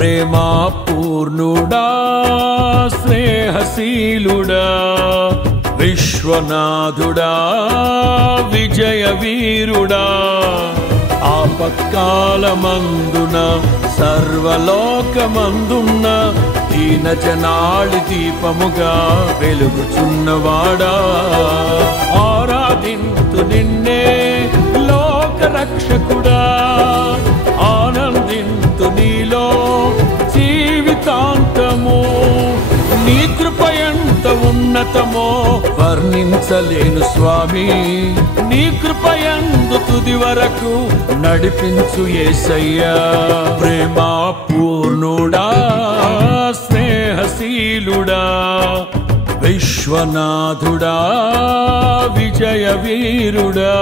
ప్రేమా పూర్ణుడా స్నేహశీలుడా విశ్వనాథుడా విజయ వీరుడా ఆపత్కాలమందున సర్వలోకమందున్న దీన జనాళి దీపముగా వెలుగుచున్నవాడా ఆరాధింతు నిన్నే లోక రక్షకుడా ఆనందింతు నీలో జీవితాంతము నీ కృప ఎంత ఉన్నతమో వర్ణించలేను స్వామి నీ కృప యందు తుది వరకు నడిపించు యేసయ్యా ప్రేమా పూర్ణుడా స్నేహశీలుడా విశ్వనాథుడా విజయ వీరుడా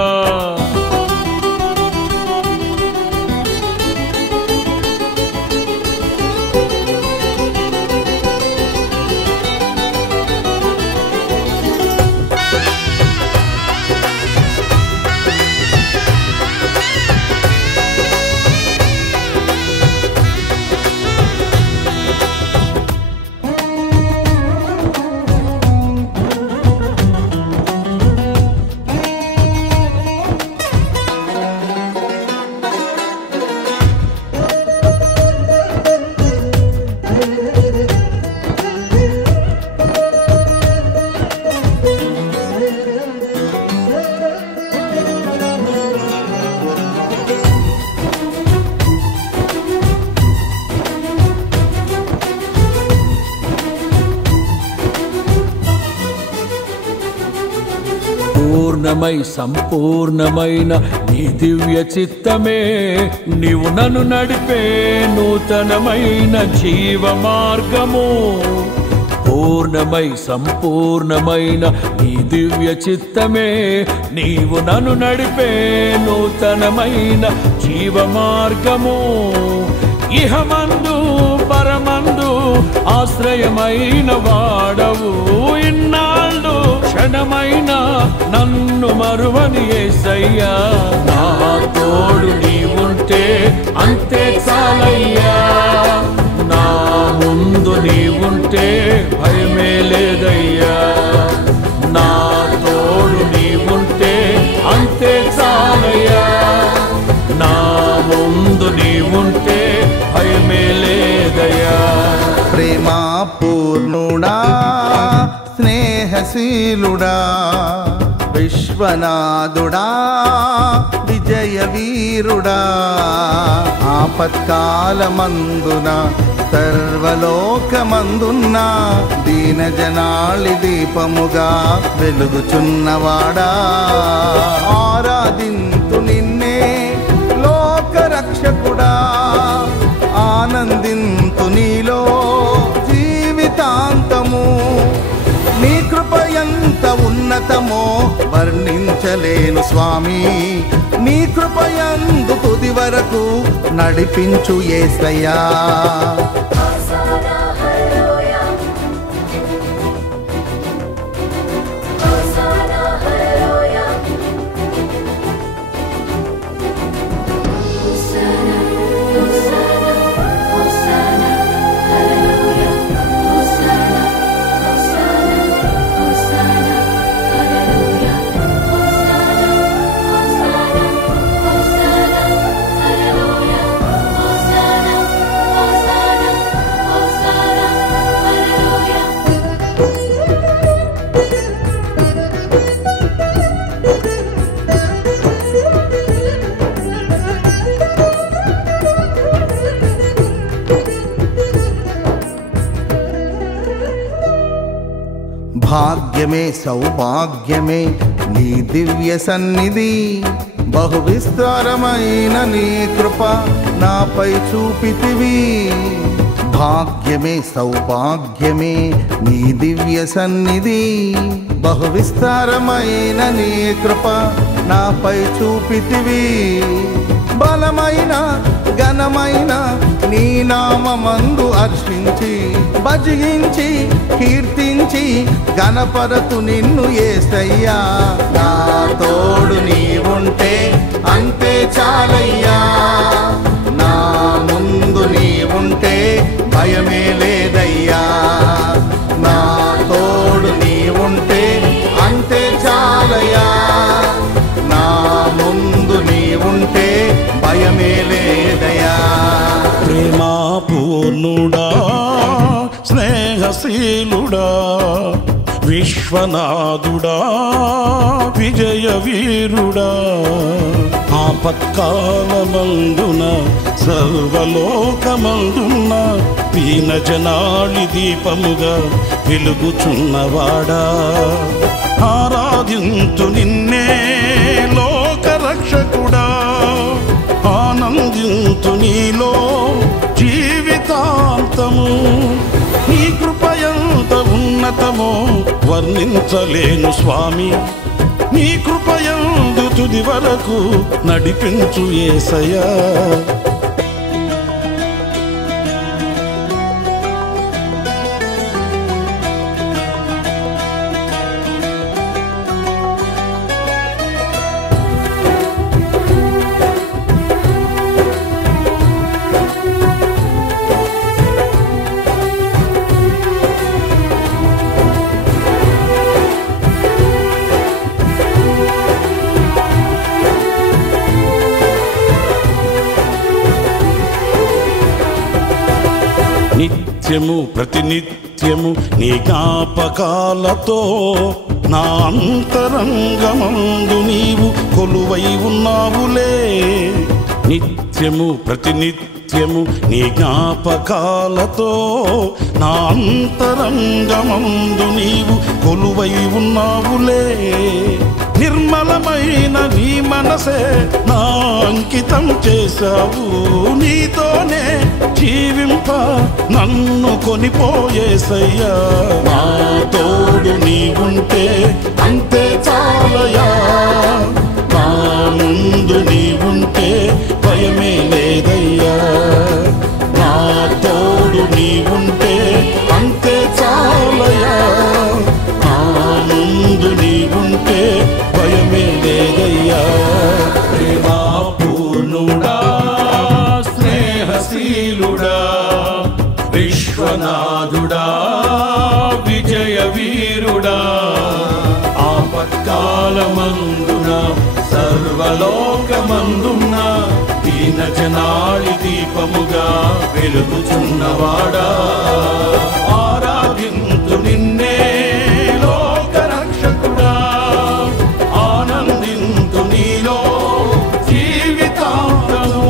పూర్ణమై సంపూర్ణమైన నీ దివ్య చిత్తమే నీవు నన్ను నడిపే నూతనమైన జీవ మార్గము పూర్ణమై సంపూర్ణమైన నీ దివ్య చిత్తమే నీవు నన్ను నడిపే నూతనమైన జీవ మార్గము ఇహమందు పరమందు ఆశ్రయమైన వాడవు ఇన్నాళ్ళు క్షణమైన నన్ను మరువని యేసయ్యా నా తోడు నీవుంటే అంతే చాలయ్యా నా ముందు నీవుంటే భయమే లేదయ్యా నా తోడు నీవుంటే అంతే చాలయ్యా నా ముందు నీవుంటే భయమే లేదయ్యా ప్రేమా పూర్ణుడా స్నేహశీలుడా విశ్వనాథుడా విజయ వీరుడా ఆపత్కాలమందున సర్వలోకమందున్న దీన జనాళి దీపముగా వెలుగుచున్నవాడా ఆరాధింతు నిన్నే లోక రక్షకుడా ఆనందింతు నీలో జీవితాంతము నీ కృప ఎంత ఉన్నతమో వర్ణించలేను స్వామి నీ కృప యందు తుది వరకు నడిపించు యేసయ్యా భాగ్యమే సౌభాగ్యమే నీ దివ్య సన్నిధి బహు విస్తారమైన నీ కృప నాపై చూపితివి భాగ్యమే సౌభాగ్యమే నీ దివ్య సన్నిధి బహు విస్తారమైన నీ కృప నాపై చూపితివి బలమైన ఘనమైన నీ నామమందు హర్షించి భజించి కీర్తించి గణపరతు నిన్ను యేసయ్యా నా తోడు నీవుంటే అంతే చాలయ్యా నా ముందు నీవుంటే ప్రేమా పూర్ణుడా స్నేహశీలుడా విశ్వనాథుడా విజయ వీరుడా ఆపత్కాలమందున సర్వలోకమందున దీనజనాళి దీపముగా వెలుగుచున్నవాడా ఆరాధింతు నిన్నే లోకరక్షకుడా ఆనందింతు నీలో జీవితాంతము నీ కృపయంత ఉన్నతమో వర్ణించలేను స్వామి నీ కృపయందు తుది వరకు నడిపించు యేసయ్యా నిత్యము ప్రతినిత్యము నీ జ్ఞాపకాలతో నా అంతరంగమందు నీవు కొలువై ఉన్నావులే నిత్యము ప్రతినిత్యము నీ జ్ఞాపకాలతో నా అంతరంగమందు నీవు కొలువై ఉన్నావులే నిర్మలమైన నీ మనసే నా అంకితం చేశావు నీతోనే జీవింప నన్ను కొనిపోయేసయ్యా నా తోడు నీవుంటే అంతే చాలయా నా ముందు నీవుంటే భయమే లేదయ్యా నా తోడు నీవుంటే అంతే చాలయా నా ముందు నీవుంటే భయమే లేదయ్యా ప్రేమా పూర్ణుడా స్నేహశీలుడా విశ్వనాథుడా విజయ వీరుడా ఆపత్కాలమందున సర్వలోకమందున దీనజనాళి దీపముగా వెలుగుచున్నవాడా ఆరాధింతు నిన్నే లోకరక్షకుడా ఆనందింతు నీలో జీవితాంతము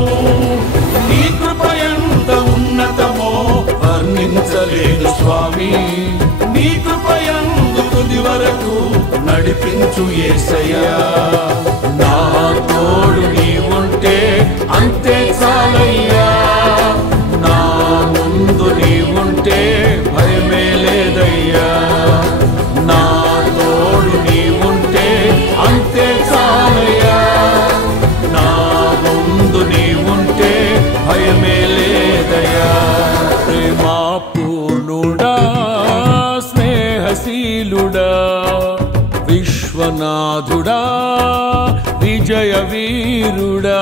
నీ కృపయంత ఉన్నతమో వర్ణించలేను స్వామి నీ కృపయందు తుది వరకు నడిపించు యేసయ్యా నా తోడు నీవుంటే అంతే చాలయ్యా నా ముందు నీవుంటే భయమే లేదయ్యా నా తోడు నీవుంటే అంతే చాలయ్యా నా ముందు నీవుంటే భయమే లేదయ్యా ప్రేమా పూర్ణుడా స్నేహశీలుడా విశ్వనాథుడా విజయ వీరుడా